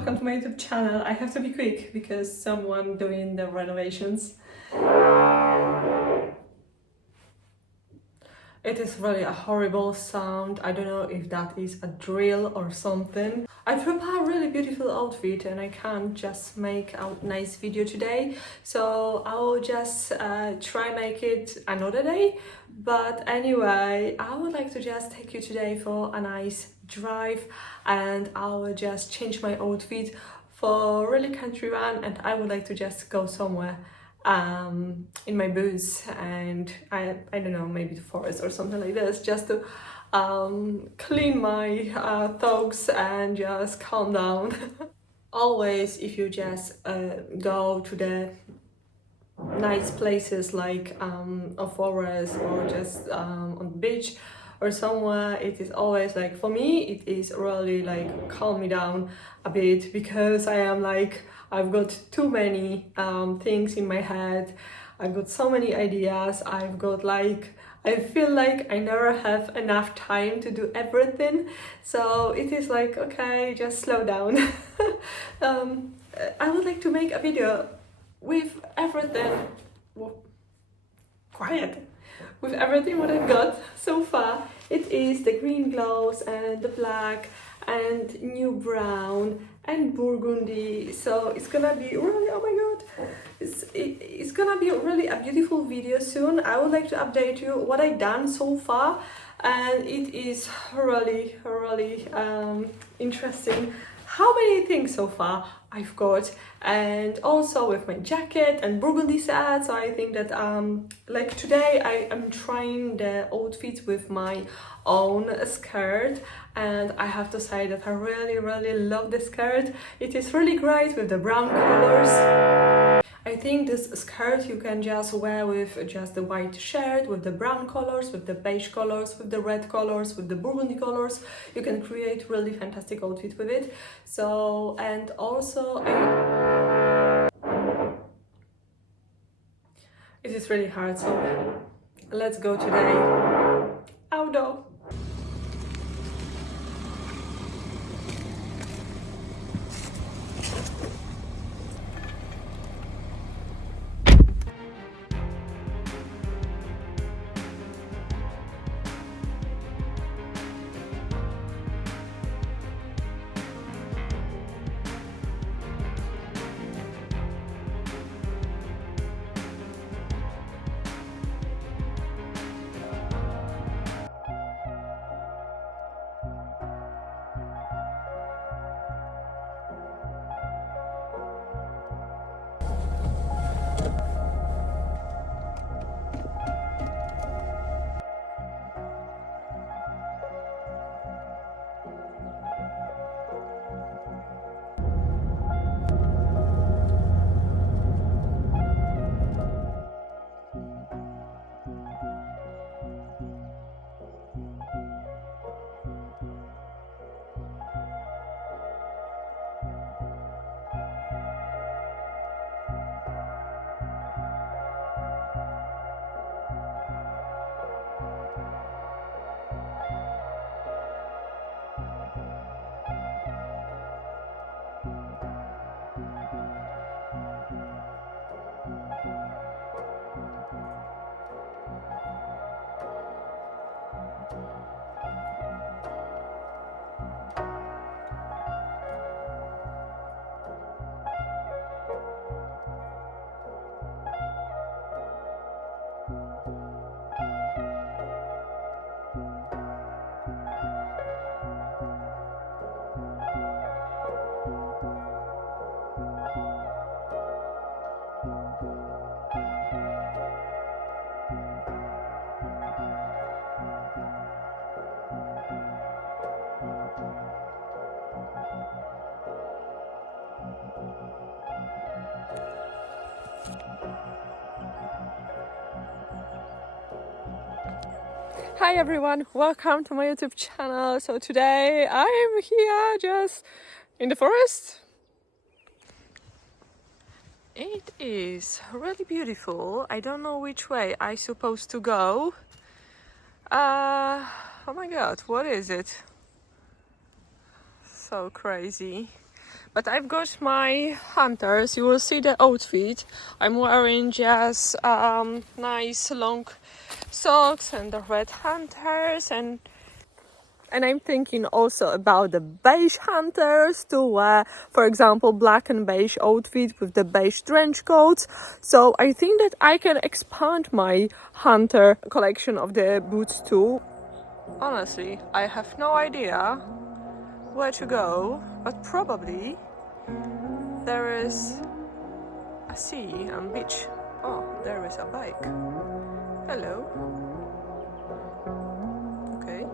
welcome to my YouTube channel. I have to be quick because someone doing the renovations. It is really a horrible sound. I don't know if that is a drill or something. I prepared a really beautiful outfit and I can't just make a nice video today, so I will just try make it another day. But anyway, I would like to just take you today for a nice drive and I will just change my outfit for really country run, and I would like to just go somewhere in my boots and I don't know, maybe the forest or something like this, just to clean my thoughts and just calm down. Always, if you just go to the nice places like a forest or just on the beach or somewhere, it is always like, for me it is really like calm me down a bit, because I am like, I've got too many things in my head, I've got so many ideas, I've got like, I feel like I never have enough time to do everything, so it is like, okay, just slow down. I would like to make a video with everything, quiet, with everything what I've got so far. It is the green gloves and the black and new brown and burgundy, so it's gonna be really, oh my god, it's gonna be really a beautiful video soon. I would like to update you what I've done so far, and it is really interesting how many things so far I've got, and also with my jacket and burgundy set. So I think that like today I am trying the outfit with my own skirt, and I have to say that I really love the skirt. It is really great with the brown colors. I think this skirt you can just wear with just the white shirt, with the brown colors, with the beige colors, with the red colors, with the burgundy colors. You can create really fantastic outfit with it. So, and also it is really hard, so let's go today outdoor. Hi everyone, welcome to my YouTube channel. So today I'm here just in the forest. It is really beautiful. I don't know which way I'm supposed to go. Oh my god, what is it? So crazy. But I've got my hunters. You will see the outfit. I'm wearing just nice long socks and the red hunters, and I'm thinking also about the beige hunters to wear, for example, black and beige outfit with the beige trench coats. So I think that I can expand my hunter collection of the boots too. Honestly, I have no idea where to go, but probably there is a sea and beach. Oh, there is a bike. Hello. Okay.